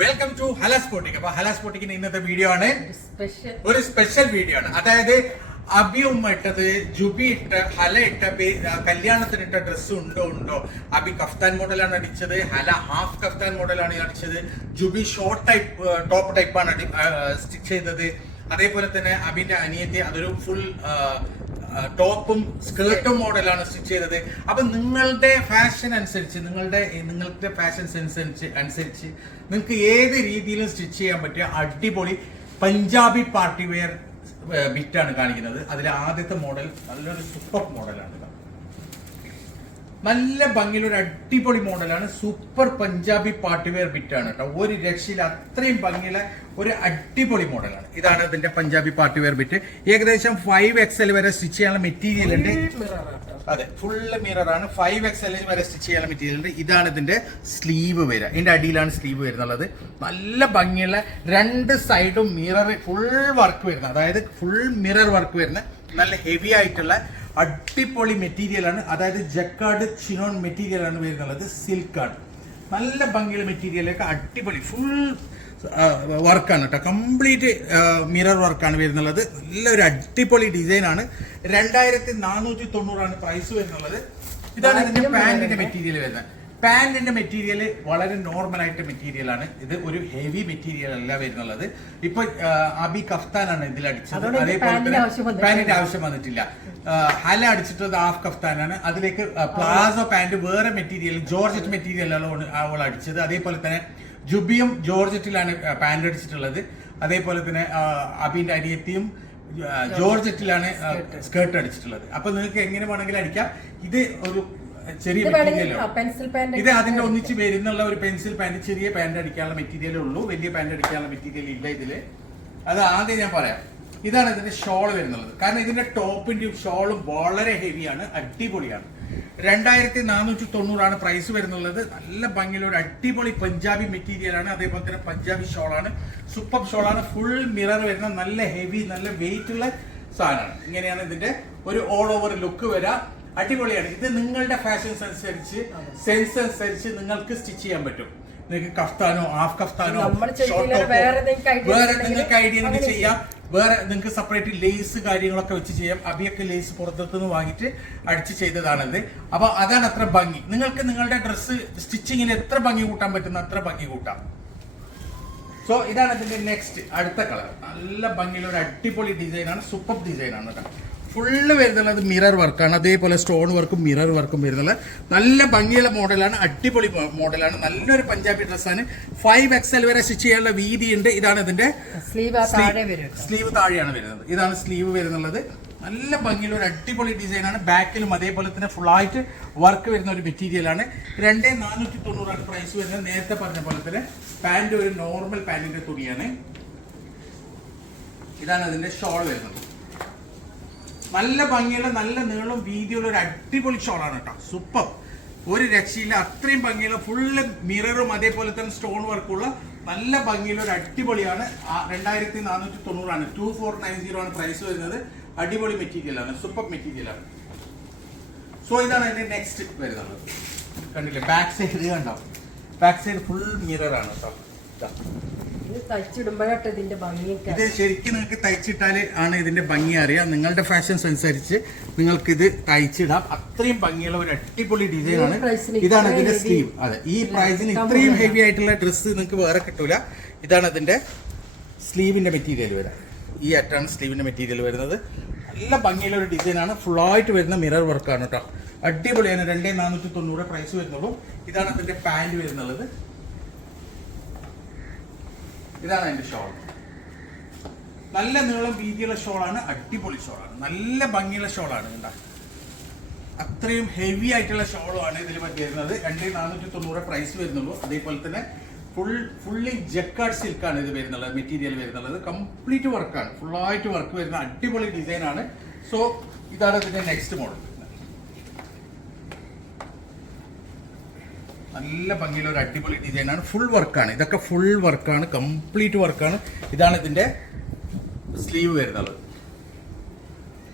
Welcome to Hala സ്പോട്ടിക് അപ്പൊ ഹല സ്പോട്ടിക്കിന്റെ ഇന്നത്തെ video ആണ്. ഒരു സ്പെഷ്യൽ വീഡിയോ ആണ്. അതായത് അബി ഉമ്മ ഇട്ടത് ജുബി ഇട്ട ഹല ഇട്ട കല്യാണത്തിന് ഇട്ട ഡ്രസ്സ് ഉണ്ടോ ഉണ്ടോ? അബി കഫ്താൻ മോഡലാണ് അടിച്ചത്. ഹല ഹാഫ് കഫ്താൻ മോഡലാണ് അടിച്ചത്. ജുബി ഷോർട്ട് ടൈപ്പ് ടോപ്പ് ടൈപ്പാണ് സ്റ്റിച്ച് ചെയ്തത്. അതേപോലെ തന്നെ അബിന്റെ അനിയത്തി അതൊരു ഫുൾ ടോപ്പും സ്കേർട്ടും മോഡലാണ് സ്റ്റിച്ച് ചെയ്തത് അപ്പൊ നിങ്ങളുടെ ഫാഷൻ അനുസരിച്ച് നിങ്ങളുടെ നിങ്ങളുടെ ഫാഷൻ സെൻസ് അനുസരിച്ച് നിങ്ങൾക്ക് ഏത് രീതിയിലും സ്റ്റിച്ച് ചെയ്യാൻ പറ്റിയ അടിപൊളി പഞ്ചാബി പാർട്ടി വെയർ ബിറ്റാണ് കാണിക്കുന്നത് അതിലെ ആദ്യത്തെ മോഡൽ നല്ലൊരു സൂപ്പർ മോഡലാണ്. നല്ല ഭംഗിയുള്ള ഒരു അടിപൊളി മോഡലാണ്. സൂപ്പർ പഞ്ചാബി പാർട്ടി വെയർ ബിറ്റാണ് കേട്ടോ. ഒരു രക്ഷയിൽ അത്രയും ഭംഗിയുള്ള ഒരു അടിപൊളി മോഡലാണ്. ഇതാണ് ഇതിന്റെ പഞ്ചാബി പാർട്ടി വെയർ ബിറ്റ് ഏകദേശം ഫൈവ് എക്സൽ വരെ സ്റ്റിച്ച് ചെയ്യാനുള്ള മെറ്റീരിയൽ ഉണ്ട്. അതെ ഫുള്ള് മിറർ ആണ്. ഫൈവ് എക്സ് എൽ വരെ സ്റ്റിച്ച് ചെയ്യാനുള്ള മെറ്റീരിയൽ ഉണ്ട്. ഇതാണ് ഇതിന്റെ സ്ലീവ് വരിക ഇതിന്റെ അടിയിലാണ് സ്ലീവ് വരുന്നുള്ളത്. നല്ല ഭംഗിയുള്ള രണ്ട് സൈഡും മിറർ ഫുൾ വർക്ക് വരുന്നത്. അതായത് ഫുൾ മിറർ വർക്ക് വരുന്ന നല്ല ഹെവി ആയിട്ടുള്ള അടിപൊളി മെറ്റീരിയലാണ് അതായത് ജക്കാർഡ് ചിനോൺ മെറ്റീരിയൽ ആണ് വരുന്നുള്ളത് സിൽക്കാണ് നല്ല ഭംഗിയുള്ള മെറ്റീരിയലൊക്കെ അടിപൊളി ഫുൾ വർക്കാണ് കേട്ടോ കംപ്ലീറ്റ് മിറർ വർക്കാണ് വരുന്നുള്ളത്. നല്ലൊരു അടിപൊളി ഡിസൈൻ ആണ്. രണ്ടായിരത്തി നാനൂറ്റി തൊണ്ണൂറാണ് പ്രൈസ് വരുന്നുള്ളത്. ഇതാണ് ഇതിന്റെ പാന്റിന്റെ മെറ്റീരിയൽ വരുന്നത്. പാന്റിന്റെ മെറ്റീരിയൽ വളരെ നോർമൽ ആയിട്ട് മെറ്റീരിയൽ ആണ്. ഇത് ഒരു ഹെവി മെറ്റീരിയൽ അല്ല വരുന്നുള്ളത്. ഇപ്പൊ അബി കഫ്താനാണ് ഇതിൽ അടിച്ചത് അതേപോലെ തന്നെ വന്നിട്ടില്ല. ആവശ്യം വന്നിട്ടില്ല. ഹല അടിച്ചിട്ടത് ഹാഫ് കഫ്താനാണ്. അതിലേക്ക് പ്ലാസോ പാന്റ് വേറെ മെറ്റീരിയൽ ജോർജറ്റ് മെറ്റീരിയലാണ് അവൾ അടിച്ചത്. അതേപോലെ തന്നെ ജുബിയും ജോർജറ്റിലാണ് പാന്റ് അടിച്ചിട്ടുള്ളത്. അതേപോലെ തന്നെ അബിന്റെ അനിയത്തിയും ജോർജറ്റിലാണ് സ്കേർട്ട് അടിച്ചിട്ടുള്ളത്. അപ്പൊ നിങ്ങൾക്ക് എങ്ങനെ വേണമെങ്കിലും അടിക്കാം. ഇത് ഒരു ചെറിയ പെൻസിൽ പാന്റ് ഇത് അതിന്റെ ഒന്നിച്ച് വരുന്നുള്ള ഒരു പെൻസിൽ പാന്റ് ചെറിയ പാന്റ് അടിക്കാനുള്ള മെറ്റീരിയലേ ഉള്ളൂ. വലിയ പാന്റ് അടിക്കാനുള്ള മെറ്റീരിയൽ ഇല്ല ഇതിൽ. അത് ആദ്യം ഞാൻ പറയാം. ഇതാണ് ഇതിന്റെ ഷോൾ വരുന്നുള്ളത്. കാരണം ഇതിന്റെ ടോപ്പിന്റെയും ഷോളും വളരെ ഹെവിയാണ് അടിപൊളിയാണ്. രണ്ടായിരത്തി നാനൂറ്റി തൊണ്ണൂറാണ് പ്രൈസ് വരുന്നുള്ളത്. നല്ല ഭംഗിയുള്ള ഒരു അടിപൊളി പഞ്ചാബി മെറ്റീരിയലാണ് അതേപോലെ തന്നെ പഞ്ചാബി ഷോളാണ് സൂപ്പർ ഷോളാണ് ഫുൾ മിറർ വരുന്ന നല്ല ഹെവി നല്ല വെയിറ്റ് ഉള്ള സാധനമാണ്. ഇങ്ങനെയാണ് ഇതിന്റെ ഒരു ഓൾ ഓവർ ലുക്ക് വരാം. അടിപൊളിയാണ്. ഇത് നിങ്ങളുടെ ഫാഷൻസ് അനുസരിച്ച് സെൻസ് അനുസരിച്ച് നിങ്ങൾക്ക് സ്റ്റിച്ച് ചെയ്യാൻ പറ്റും. നിങ്ങൾക്ക് കഫ്താനോ ഹാഫ് കഫ്താനോ വേറെ നിങ്ങൾക്ക് ഐഡിയ നിങ്ങൾക്ക് ചെയ്യാം. വേറെ നിങ്ങൾക്ക് സെപ്പറേറ്റ് ലേസ് കാര്യങ്ങളൊക്കെ വെച്ച് ചെയ്യാം. അബിയൊക്കെ ലേസ് പുറത്തുനിന്ന് വാങ്ങിയിട്ട് അടിച്ച് ചെയ്തതാണത്. അപ്പൊ അതാണ് അത്ര ഭംഗി. നിങ്ങൾക്ക് നിങ്ങളുടെ ഡ്രസ്സ് സ്റ്റിച്ചിങ്ങിന് എത്ര ഭംഗി കൂട്ടാൻ പറ്റുന്ന അത്ര ഭംഗി കൂട്ടാം. സോ ഇതാണ് ഇതിന്റെ നെക്സ്റ്റ് അടുത്ത കളർ നല്ല ഭംഗിയുള്ള ഒരു അടിപൊളി ഡിസൈനാണ് സൂപ്പർ ഡിസൈനാണ് കേട്ടോ. ഫുള്ള് വരുന്നുള്ളത് മിറർ വർക്കാണ് അതേപോലെ സ്റ്റോൺ വർക്കും മിറർ വർക്കും വരുന്നുള്ള നല്ല ഭംഗിയുള്ള മോഡലാണ് അടിപൊളി മോഡലാണ് നല്ലൊരു പഞ്ചാബി ഡ്രസ്സാണ് ഫൈവ് എക്സൽ വരെ സ്റ്റിച്ച് ചെയ്യാനുള്ള വീതിയുണ്ട് ഇതാണ് ഇതിന്റെ സ്ലീവ് താഴെയാണ് വരുന്നത്. ഇതാണ് സ്ലീവ് വരുന്നുള്ളത്. നല്ല ഭംഗിയുള്ള ഒരു അടിപൊളി ഡിസൈനാണ് ബാക്കിലും അതേപോലെ തന്നെ ഫുൾ ആയിട്ട് വർക്ക് വരുന്ന ഒരു മെറ്റീരിയലാണ് രണ്ടേ നാനൂറ്റി തൊണ്ണൂറാണ് പ്രൈസ് വരുന്നത്. നേരത്തെ പറഞ്ഞ പോലെ തന്നെ പാന്റ് ഒരു നോർമൽ പാന്റിന്റെ തുണിയാണ്. ഇതാണ് അതിന്റെ ഷോൾ വരുന്നത്. നല്ല ഭംഗിയുള്ള നല്ല നീളം വീതിയുള്ള ഒരു അടിപൊളി ഷോളാണ് കേട്ടോ. സൂപ്പർ ഒരു രക്ഷയില്ല അത്രയും ഭംഗിയുള്ള ഫുള്ള് മിററും അതേപോലെ തന്നെ സ്റ്റോൺ വർക്കുള്ള നല്ല ഭംഗിയുള്ള ഒരു അടിപൊളിയാണ്. രണ്ടായിരത്തി നാനൂറ്റി തൊണ്ണൂറാണ് ടു ഫോർ നയൻ സീറോ ആണ് പ്രൈസ് വരുന്നത്. അടിപൊളി മെറ്റീരിയലാണ് സൂപ്പർ മെറ്റീരിയലാണ് സോ ഇതാണ് അതിന്റെ നെക്സ്റ്റ് വരുന്നത്. കണ്ടില്ലേ? ബാക്ക് സൈഡ് കണ്ടോ? ബാക്ക് സൈഡ് ഫുൾ മിററാണ് കേട്ടോ. തയ്ച്ചിടുമ്പോഴാട്ട് ഇതിന്റെ ഭംഗിയൊക്കെ. ഇത് ശരിക്കും നിങ്ങൾക്ക് തയ്ച്ചിട്ടാൽ ആണ് ഇതിന്റെ ഭംഗി അറിയാം. നിങ്ങളുടെ ഫാഷൻസ് അനുസരിച്ച് നിങ്ങൾക്ക് ഇത് തയ്ച്ചിടാം. അത്രയും ഭംഗിയുള്ള ഒരു അടിപൊളി ഡിസൈൻ ആണ്. ഇതാണ് ഇതിന്റെ സ്ലീവ് അതെ ഈ പ്രൈസിന് ഇത്രയും ഹെവി ആയിട്ടുള്ള ഡ്രസ്സ് നിങ്ങൾക്ക് വേറെ കിട്ടൂല. ഇതാണ് അതിന്റെ സ്ലീവിന്റെ മെറ്റീരിയൽ വരാം. ഈ അറ്റാണ് സ്ലീവിന്റെ മെറ്റീരിയൽ വരുന്നത്. നല്ല ഭംഗിയുള്ള ഒരു ഡിസൈൻ ആണ്. ഫുൾ ആയിട്ട് വരുന്ന മിറർ വർക്കാണ് കേട്ടോ അടിപൊളിയാണ്. രണ്ടേ നാനൂറ്റി തൊണ്ണൂറ് പ്രൈസ് വരുന്നുള്ളൂ. ഇതാണ് അതിന്റെ പാന്റ് വരുന്നുള്ളത്. ഇതാണ് അതിന്റെ ഷോൾ നല്ല നീളം വീതിയുള്ള ഷോളാണ് അടിപൊളി ഷോളാണ് നല്ല ഭംഗിയുള്ള ഷോളാണ് കണ്ട. അത്രയും ഹെവി ആയിട്ടുള്ള ഷോളുമാണ് ഇതിൽ വരുന്നത് രണ്ട് നാനൂറ്റി തൊണ്ണൂറ് പ്രൈസ് വരുന്നുള്ളൂ. അതേപോലെ തന്നെ ഫുൾ ഫുള്ളി ജക്കാർഡ് സിൽക്കാണ് ഇത് വരുന്നുള്ളത് മെറ്റീരിയൽ വരുന്നുള്ളത്. കംപ്ലീറ്റ് വർക്കാണ് ഫുള്ളായിട്ട് വർക്ക് വരുന്ന അടിപൊളി ഡിസൈനാണ് സോ ഇതാണ് ഇതിന്റെ നെക്സ്റ്റ് മോഡൽ നല്ല ഭംഗിയുള്ള ഒരു അടിപൊളി ഡിസൈനാണ് ഫുൾ വർക്കാണ് ഇതൊക്കെ ഫുൾ വർക്കാണ് കംപ്ലീറ്റ് വർക്കാണ് ഇതാണ് ഇതിന്റെ സ്ലീവ് വരുന്നത്.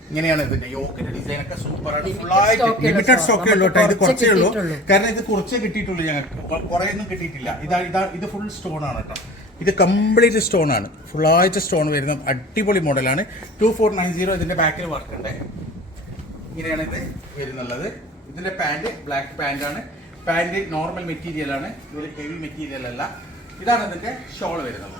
ഇങ്ങനെയാണ് ഇതിന്റെ യോക്കിന്റെ ഡിസൈൻ ഒക്കെ സൂപ്പർ ആണ്. ഫുൾ ആയിട്ട് ലിമിറ്റഡ് സ്റ്റോക്കേ ഉള്ളൂ കേട്ടോ. ഇത് കുറച്ചേ കുറച്ചേ ഉള്ളൂ. കാരണം ഇത് കുറച്ചേ കിട്ടിയിട്ടുള്ളൂ ഞങ്ങൾക്ക്. കുറെ ഒന്നും കിട്ടിയിട്ടില്ല. ഇതാ ഇതാ ഇത് ഫുൾ സ്റ്റോൺ ആണ് കേട്ടോ. ഇത് കംപ്ലീറ്റ് സ്റ്റോൺ ആണ്. ഫുൾ ആയിട്ട് സ്റ്റോൺ വരുന്ന അടിപൊളി മോഡലാണ് ടു ഫോർ നയൻ സീറോ ഇതിന്റെ ബാക്കിൽ വർക്ക് ഉണ്ട്. ഇങ്ങനെയാണ് ഇത് വരുന്നുള്ളത്. ഇതിന്റെ പാന്റ് ബ്ലാക്ക് പാന്റ് ആണ്. പാന്റ് നോർമൽ മെറ്റീരിയൽ ആണ്. ഇതൊരു ഹെവി മെറ്റീരിയൽ അല്ല. ഇതാണ് ഇതിന്റെ ഷോൾ വരുന്നത്.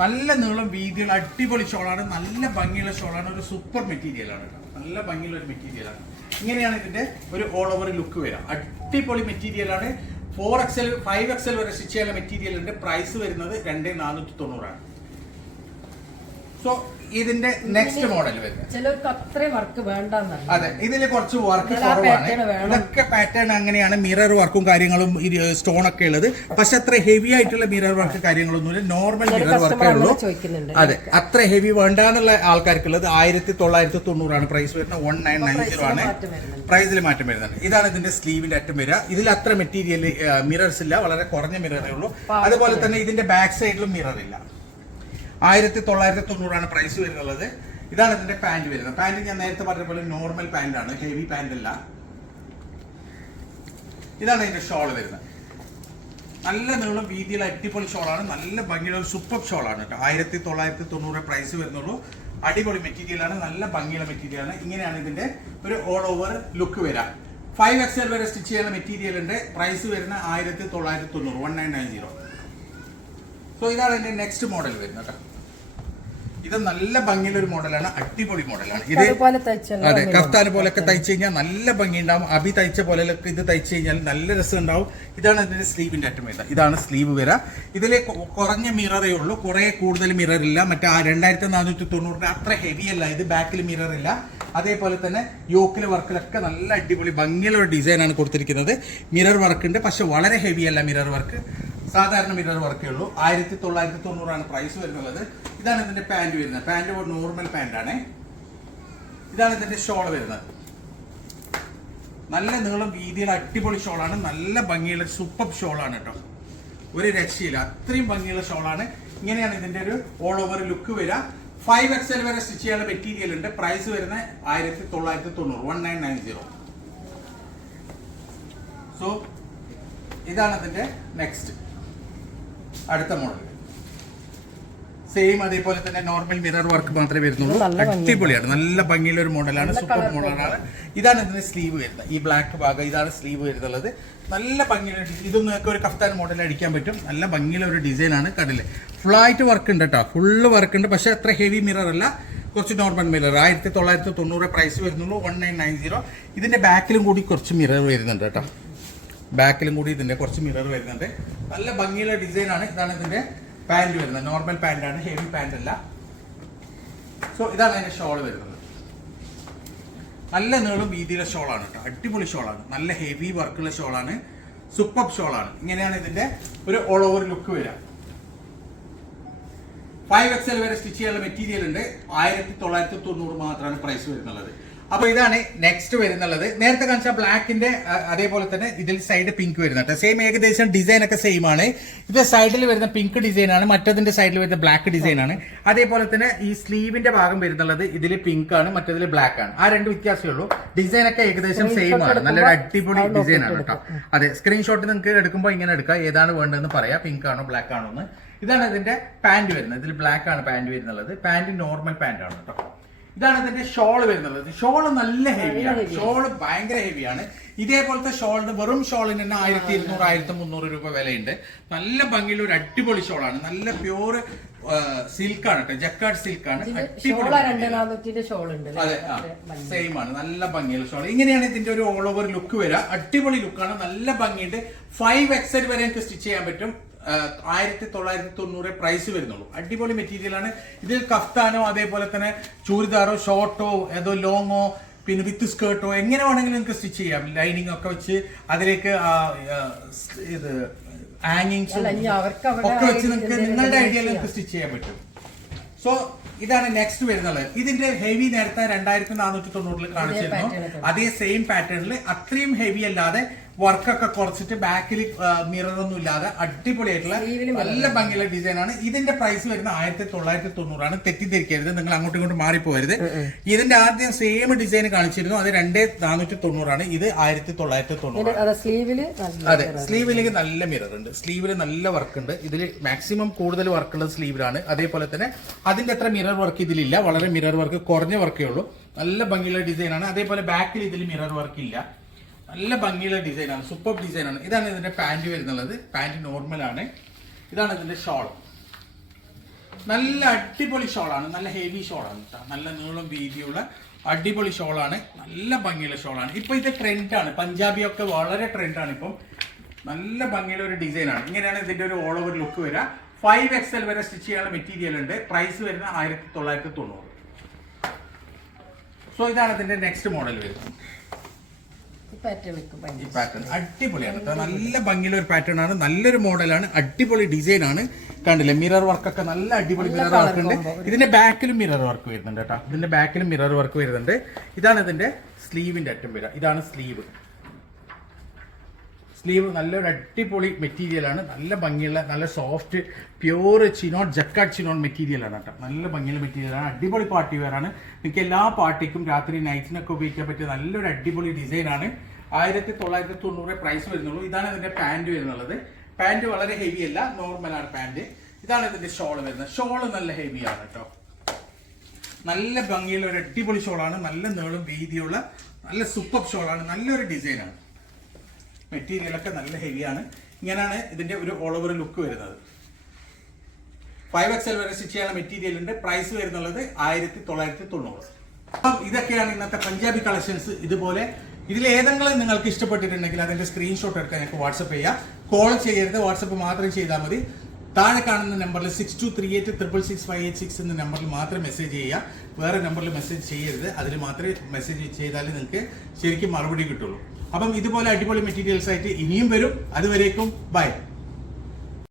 നല്ല നീളം വീതിയുള്ള അടിപൊളി ഷോളാണ് നല്ല ഭംഗിയുള്ള ഷോളാണ് ഒരു സൂപ്പർ മെറ്റീരിയൽ ആണ് നല്ല ഭംഗിയുള്ള ഒരു മെറ്റീരിയൽ ആണ്. ഇങ്ങനെയാണ് ഇതിന്റെ ഒരു ഓൾ ഓവർ ലുക്ക് വരിക. അടിപൊളി മെറ്റീരിയൽ ആണ്. ഫോർ എക്സൽ ഫൈവ് എക്സൽ വരെ സ്റ്റിച്ച് ചെയ്യാനുള്ള മെറ്റീരിയലിന്റെ പ്രൈസ് വരുന്നത് രണ്ട് നാനൂറ്റി തൊണ്ണൂറാണ് സോ ഇതിന്റെ നെക്സ്റ്റ് മോഡൽ വരുന്നത്. ചിലർക്ക് അത്രയും വർക്ക് അതെ ഇതിൽ കുറച്ച് വർക്ക് കുറവാണ്. ഇതൊക്കെ പാറ്റേൺ അങ്ങനെയാണ്. മിറർ വർക്കും കാര്യങ്ങളും സ്റ്റോൺ ഒക്കെ ഉള്ളത്. പക്ഷെ അത്ര ഹെവി ആയിട്ടുള്ള മിറർ വർക്ക് കാര്യങ്ങളൊന്നുമില്ല. നോർമൽ മിറർ വർക്കേ ഉള്ളൂ. അതെ അത്ര ഹെവി വേണ്ടാന്നുള്ള ആൾക്കാർക്കുള്ളത് ആയിരത്തി തൊള്ളായിരത്തി തൊണ്ണൂറാണ് പ്രൈസ് വരുന്നത്. വൺ നയൻ നയൻ സീറോ ആണ്. പ്രൈസിൽ മാറ്റം വരുന്നത് ഇതാണ് ഇതിന്റെ സ്ലീവിന്റെ അറ്റം വരിക. ഇതിൽ അത്ര മെറ്റീരിയൽ മിറേഴ്സ് ഇല്ല. വളരെ കുറഞ്ഞ മിററേ ഉള്ളൂ. അതുപോലെ തന്നെ ഇതിന്റെ ബാക്ക് സൈഡിലും മിറർ ഇല്ല. ആയിരത്തി തൊള്ളായിരത്തി തൊണ്ണൂറാണ് പ്രൈസ് വരുന്നത്. ഇതാണ് ഇതിന്റെ പാന്റ് വരുന്നത്. പാന്റ് ഞാൻ നേരത്തെ പറഞ്ഞ പോലെ നോർമൽ പാന്റ് ആണ്. ഹെവി പാന്റ് അല്ല. ഇതാണ് ഇതിന്റെ ഷോൾ വരുന്നത്. നല്ല നീളം വീതിയിൽ അടിപൊളി ഷോളാണ് നല്ല ഭംഗിയുള്ള സൂപ്പർ ഷോളാണ് കേട്ടോ ആയിരത്തി തൊള്ളായിരത്തി തൊണ്ണൂറ് പ്രൈസ് വരുന്നുള്ളൂ. അടിപൊളി മെറ്റീരിയലാണ് നല്ല ഭംഗിയുള്ള മെറ്റീരിയലാണ് ഇങ്ങനെയാണ് ഇതിന്റെ ഒരു ഓൾ ഓവർ ലുക്ക് വരാം ഫൈവ് എക്സൽ വരെ സ്റ്റിച്ച് ചെയ്യുന്ന മെറ്റീരിയൽ ഉണ്ട്. പ്രൈസ് വരുന്ന ആയിരത്തി തൊള്ളായിരത്തി തൊണ്ണൂറ് one nine nine zero so ഇതാണ് എന്റെ നെക്സ്റ്റ് മോഡൽ വരുന്നത് കേട്ടോ. ഇത് നല്ല ഭംഗിയുള്ള ഒരു മോഡലാണ് അടിപൊളി മോഡലാണ് ഇത് അതെ കഫ്താൻ പോലൊക്കെ തയ്ച്ചു കഴിഞ്ഞാൽ നല്ല ഭംഗി ഉണ്ടാവും അഭി തയ്ച്ച പോലെയൊക്കെ ഇത് തയ്ച്ചു കഴിഞ്ഞാൽ നല്ല രസം ഉണ്ടാവും ഇതാണ് ഇതിന്റെ സ്ലീവിന്റെ അറ്റം വരുന്നത് ഇതാണ് സ്ലീവ് വരാ. ഇതിൽ കുറഞ്ഞ മിററേ ഉള്ളൂ. കുറെ കൂടുതൽ മിറർ ഇല്ല. മറ്റേ ആ രണ്ടായിരത്തി നാനൂറ്റി തൊണ്ണൂറിന് അത്ര ഹെവി അല്ല ഇത്. ബാക്കിൽ മിറർ ഇല്ല. അതേപോലെ തന്നെ യോക്കിലെ വർക്കിലൊക്കെ നല്ല അടിപൊളി ഭംഗിയുള്ള ഡിസൈനാണ് കൊടുത്തിരിക്കുന്നത്. മിറർ വർക്ക് ഉണ്ട്. പക്ഷെ വളരെ ഹെവി അല്ല മിറർ വർക്ക് സാധാരണ മിറർ വർക്കേ ഉള്ളൂ. ആയിരത്തി തൊള്ളായിരത്തി തൊണ്ണൂറാണ് പ്രൈസ് വരുന്നത്. ഇതാണ് ഇതിന്റെ പാന്റ് വരുന്നത്. പാന്റ് നോർമൽ പാന്റ് ആണ് ഇതാണ് ഇതിന്റെ ഷോൾ വരുന്നത്. നല്ല നീളം വീതിയുള്ള അടിപൊളി ഷോളാണ്. നല്ല ഭംഗിയുള്ള സൂപ്പർ ഷോളാണ് കേട്ടോ. ഒരു രക്ഷയില്ല. അത്രയും ഭംഗിയുള്ള ഷോളാണ്. ഇങ്ങനെയാണ് ഇതിന്റെ ഒരു ഓൾ ഓവർ ലുക്ക് വരിക. ഫൈവ് എക്സൽ വരെ സ്റ്റിച്ച് ചെയ്യാനുള്ള മെറ്റീരിയൽ ഉണ്ട്. പ്രൈസ് വരുന്നത് ആയിരത്തി തൊള്ളായിരത്തി തൊണ്ണൂറ് one nine nine zero so ഇതാണ് ഇതിന്റെ നെക്സ്റ്റ് അടുത്ത മോഡൽ സെയിം അതേപോലെ തന്നെ നോർമൽ മിറർ വർക്ക് മാത്രമേ വരുന്നുള്ളൂ. അടിപൊളിയാണ്. നല്ല ഭംഗിയുള്ള ഒരു മോഡലാണ് സൂപ്പർ മോഡലാണ് ഇതാണ് ഇതിന് സ്ലീവ് വരുന്നത്. ഈ ബ്ലാക്ക് ഭാഗം ഇതാണ് സ്ലീവ് വരുന്നുള്ളത്. നല്ല ഭംഗിയുള്ള ഇത് ഇതൊന്നും നിങ്ങൾക്ക് ഒരു കഫ്താൻ മോഡൽ അടിക്കാൻ പറ്റും. നല്ല ഭംഗിയുള്ള ഒരു ഡിസൈൻ ആണ് കടൽ. ഫുള്ളായിട്ട് വർക്ക് ഉണ്ട് കേട്ടോ ഫുള്ള് വർക്ക് ഉണ്ട്. പക്ഷെ അത്ര ഹെവി മിറർ അല്ല. കുറച്ച് നോർമൽ മിറർ ആയിരത്തി തൊള്ളായിരത്തി തൊണ്ണൂറ് പ്രൈസ് വരുന്നുള്ളൂ. വൺ നയൻ നയൻ സീറോ ഇതിന്റെ ബാക്കിലും കൂടി കുറച്ച് മിറർ വരുന്നുണ്ട് കേട്ടോ ബാക്കിലും കൂടി ഇതിന്റെ കുറച്ച് മിറർ വരുന്നുണ്ട്. നല്ല ഭംഗിയുള്ള ഡിസൈൻ ആണ് ഇതാണ് ഇതിന്റെ പാന്റ് വരുന്നത്. നോർമൽ പാന്റ് ആണ്. ഹെവി പാന്റ് അല്ല. സോ ഇതാണ് അതിന്റെ ഷോൾ വരുന്നത്. നല്ല നീളും വീതിയിലെ ഷോളാണ് കേട്ടോ അടിപൊളി ഷോളാണ് നല്ല ഹെവി വർക്കുള്ള ഷോളാണ് സൂപ്പർ ഷോളാണ് ഇങ്ങനെയാണ് ഇതിന്റെ ഒരു ഓൾ ഓവർ ലുക്ക് വരിക. ഫൈവ് എക്സ് എൽ വരെ സ്റ്റിച്ച് ചെയ്യാനുള്ള മെറ്റീരിയൽ ഉണ്ട്. ആയിരത്തി തൊള്ളായിരത്തി തൊണ്ണൂറ് മാത്രമാണ് പ്രൈസ് വരുന്നുള്ളത്. അപ്പൊ ഇതാണ് നെക്സ്റ്റ് വരുന്നുള്ളത്. നേരത്തെ കാണിച്ച ബ്ലാക്കിന്റെ അതേപോലെ തന്നെ ഇതിൽ സൈഡ് പിങ്ക് വരുന്നുണ്ട് സെയിം ഏകദേശം ഡിസൈൻ ഒക്കെ സെയിം ആണ്. ഇത് സൈഡിൽ വരുന്ന പിങ്ക് ഡിസൈൻ ആണ് മറ്റതിന്റെ സൈഡിൽ വരുന്ന ബ്ലാക്ക് ഡിസൈൻ ആണ്. അതേപോലെ തന്നെ ഈ സ്ലീവിന്റെ ഭാഗം വരുന്നുള്ളത് ഇതിൽ പിങ്ക് ആണ് മറ്റതിൽ ബ്ലാക്ക് ആണ്. ആ രണ്ട് വ്യത്യാസമേ ഉള്ളൂ. ഡിസൈൻ ഒക്കെ ഏകദേശം സെയിം ആണ്. നല്ലൊരു അടിപൊളി ഡിസൈൻ ആണ് കേട്ടോ. അതെ സ്ക്രീൻഷോട്ട് നിങ്ങൾക്ക് എടുക്കുമ്പോൾ ഇങ്ങനെ എടുക്കാം. ഏതാണ് വേണ്ടതെന്ന് പറയാം. പിങ്ക് ആണോ ബ്ലാക്ക് ആണോ എന്ന്. ഇതാണ് ഇതിന്റെ പാന്റ് വരുന്നത്. ഇതിൽ ബ്ലാക്ക് ആണ് പാന്റ് വരുന്നത് പാന്റ് നോർമൽ പാന്റ് ആണ് കേട്ടോ. ഇതാണ് ഇതിന്റെ ഷോൾ വരുന്നത്. ഷോൾ നല്ല ഹെവിയാണ് ഷോൾ ഭയങ്കര ഹെവിയാണ് ഇതേപോലത്തെ ഷോളിന് വെറും ഷോളിന് തന്നെ ആയിരത്തി ഇരുന്നൂറ് ആയിരത്തി മുന്നൂറ് രൂപ വിലയുണ്ട്. നല്ല ഭംഗിയുള്ള ഒരു അടിപൊളി ഷോളാണ് നല്ല പ്യൂർ സിൽക്കാണ് കേട്ടോ ജക്കാർഡ് സിൽക്കാണ് ഷോള അതെ സെയിം ആണ്. നല്ല ഭംഗിയുള്ള ഷോൾ ഇങ്ങനെയാണ് ഇതിന്റെ ഒരു ഓൾ ഓവർ ലുക്ക് വരിക അടിപൊളി ലുക്കാണ് നല്ല ഭംഗിയുണ്ട്. ഫൈവ് എക്സൽ വരെ എനിക്ക് സ്റ്റിച്ച് ചെയ്യാൻ പറ്റും. ആയിരത്തി തൊള്ളായിരത്തി തൊണ്ണൂറ് പ്രൈസ് വരുന്നുള്ളൂ. അടിപൊളി മെറ്റീരിയലാണ് ഇതിൽ കഫ്താനോ അതേപോലെ തന്നെ ചൂരിദാറോ ഷോർട്ടോ ഏതോ ലോങ്ങോ പിന്നെ വിത്ത് സ്കേർട്ടോ എങ്ങനെ വേണമെങ്കിലും നിങ്ങൾക്ക് സ്റ്റിച്ച് ചെയ്യാം. ലൈനിങ് ഒക്കെ വെച്ച് അതിലേക്ക് ഇത് ഹാങ്ങിങ്സും ഒക്കെ വെച്ച് നിങ്ങൾക്ക് നിങ്ങളുടെ. ഐഡിയയിൽ നിങ്ങൾക്ക് സ്റ്റിച്ച് ചെയ്യാൻ പറ്റും. സോ ഇതാണ് നെക്സ്റ്റ് വരുന്നത്. ഇതിന്റെ ഹെവി നേരത്തെ രണ്ടായിരത്തി നാനൂറ്റി തൊണ്ണൂറിൽ കാണിച്ചിരുന്നു അതേ സെയിം പാറ്റേണിൽ അത്രയും ഹെവി അല്ലാതെ വർക്കൊക്കെ കുറച്ചിട്ട് ബാക്കിൽ മിററൊന്നും ഇല്ലാതെ അടിപൊളിയായിട്ടുള്ള നല്ല ഭംഗിയുള്ള ഡിസൈൻ ആണ് ഇതിന്റെ പ്രൈസ് വരുന്ന ആയിരത്തി തൊള്ളായിരത്തി തൊണ്ണൂറാണ് തെറ്റിദ്ധരിക്കരുത്. നിങ്ങൾ അങ്ങോട്ടും ഇങ്ങോട്ടും മാറിപ്പോരുത് ഇതിന്റെ ആദ്യം സെയിം ഡിസൈൻ കാണിച്ചിരുന്നു. അത് രണ്ടേ നാനൂറ്റി തൊണ്ണൂറാണ് ഇത് ആയിരത്തി തൊള്ളായിരത്തി തൊണ്ണൂറ് അതെ സ്ലീവിൽ സ്ലീവിലേക്ക് നല്ല മിറർ ഉണ്ട്. സ്ലീവിൽ നല്ല വർക്ക് ഉണ്ട്. ഇതിൽ മാക്സിമം കൂടുതൽ വർക്ക് ഉള്ളത് സ്ലീവിലാണ് അതേപോലെ തന്നെ അതിന്റെ അത്ര മിറർ വർക്ക് ഇതിലില്ല. വളരെ മിറർ വർക്ക് കുറഞ്ഞ വർക്കേ ഉള്ളൂ. നല്ല ഭംഗിയുള്ള ഡിസൈൻ ആണ്. അതേപോലെ ബാക്കിൽ ഇതിൽ മിറർ വർക്ക് ഇല്ല. നല്ല ഭംഗിയുള്ള ഡിസൈനാണ് സൂപ്പർ ഡിസൈൻ ആണ്. ഇതാണ് ഇതിന്റെ പാന്റ് വരുന്നുള്ളത്. പാന്റ് നോർമൽ ആണ്. ഇതാണ് ഇതിന്റെ ഷോൾ നല്ല അടിപൊളി ഷോളാണ് നല്ല ഹെവി ഷോളാണ് കേട്ടോ നല്ല നീളം വീതിയുള്ള അടിപൊളി ഷോളാണ് നല്ല ഭംഗിയുള്ള ഷോളാണ് ഇപ്പൊ ഇത് ട്രെൻഡാണ് പഞ്ചാബി ഒക്കെ വളരെ ട്രെൻഡാണ് ഇപ്പം. നല്ല ഭംഗിയുള്ള ഒരു ഡിസൈനാണ് ഇങ്ങനെയാണ് ഇതിന്റെ ഒരു ഓൾ ഓവർ ലുക്ക് വരിക ഫൈവ് എക്സ് എൽ വരെ സ്റ്റിച്ച് ചെയ്യാനുള്ള മെറ്റീരിയൽ ഉണ്ട്. പ്രൈസ് വരുന്ന ആയിരത്തി തൊള്ളായിരത്തി തൊണ്ണൂറ്. സോ ഇതാണ് ഇതിന്റെ നെക്സ്റ്റ് മോഡൽ വരുന്നത്. ഈ പാറ്റേൺ അടിപൊളിയാണ്. നല്ല ഭംഗിയുള്ള ഒരു പാറ്റേൺ ആണ്. നല്ലൊരു മോഡലാണ് അടിപൊളി ഡിസൈൻ ആണ്. കണ്ടില്ലേ? മിറർ വർക്ക് ഒക്കെ നല്ല അടിപൊളി മിറർ വർക്ക് ഉണ്ട്. ഇതിന്റെ ബാക്കിലും മിറർ വർക്ക് വരുന്നുണ്ട് കേട്ടോ. ഇതിന്റെ ബാക്കിലും മിറർ വർക്ക് വരുന്നുണ്ട്. ഇതാണ് ഇതിന്റെ സ്ലീവിന്റെ അറ്റം വരിക. ഇതാണ് സ്ലീവ് സ്ലീവ് നല്ലൊരു അടിപൊളി മെറ്റീരിയലാണ് നല്ല ഭംഗിയുള്ള നല്ല soft pure chinon jacquard chinon material ആണ് കേട്ടോ. നല്ല ഭംഗിയുള്ള മെറ്റീരിയലാണ് അടിപൊളി പാർട്ടി വെയറാണ് നിങ്ങൾക്ക് എല്ലാ പാർട്ടിക്കും രാത്രി നൈറ്റിനൊക്കെ ഉപയോഗിക്കാൻ പറ്റിയ നല്ലൊരു അടിപൊളി ഡിസൈനാണ് ആയിരത്തി തൊള്ളായിരത്തി തൊണ്ണൂറ് പ്രൈസ് വരുന്നുള്ളൂ. ഇതാണ് ഇതിന്റെ പാന്റ് വരുന്നുള്ളത്. പാന്റ് വളരെ ഹെവി അല്ല നോർമൽ ആണ് പാന്റ് ഇതാണ് ഇതിന്റെ ഷോൾ വരുന്നത്. ഷോൾ നല്ല ഹെവിയാണ് കേട്ടോ. നല്ല ഭംഗിയുള്ള ഒരു അടിപൊളി ഷോളാണ് നല്ല നീളും വീതിയുള്ള നല്ല സൂപ്പർ ഷോളാണ് നല്ലൊരു ഡിസൈനാണ് മെറ്റീരിയൽ ഒക്കെ നല്ല ഹെവിയാണ് ഇങ്ങനെയാണ് ഇതിന്റെ ഒരു ഓൾ ഓവർ ലുക്ക് വരുന്നത്. ഫൈവ് എക്സ് വരെ സ്റ്റിച്ച് ചെയ്യാനുള്ള മെറ്റീരിയൽ ഉണ്ട്. പ്രൈസ് വരുന്നുള്ളത് ആയിരത്തി തൊള്ളായിരത്തി തൊണ്ണൂറ് അപ്പം ഇതൊക്കെയാണ് ഇന്നത്തെ പഞ്ചാബി കളക്ഷൻസ് ഇതുപോലെ. ഇതിൽ ഏതെങ്കിലും നിങ്ങൾക്ക് ഇഷ്ടപ്പെട്ടിട്ടുണ്ടെങ്കിൽ അതിന്റെ സ്ക്രീൻഷോട്ട് എടുക്കാൻ ഞങ്ങൾക്ക് വാട്സപ്പ് ചെയ്യാം. കോൾ ചെയ്യരുത്. വാട്സപ്പ് മാത്രം ചെയ്താൽ മതി. താഴെ കാണുന്ന നമ്പറിൽ six two three eight triple six five eight six എന്ന നമ്പറിൽ മാത്രം മെസ്സേജ് ചെയ്യുക വേറെ നമ്പറിൽ മെസ്സേജ് ചെയ്യരുത്. അതിൽ മാത്രമേ മെസ്സേജ് ചെയ്താൽ നിങ്ങൾക്ക് ശരിക്കും മറുപടി കിട്ടുള്ളൂ. അപ്പം ഇതുപോലെ അടിപൊളി മെറ്റീരിയൽസ് ആയിട്ട് ഇനിയും വരും. അതുവരേക്കും ബൈ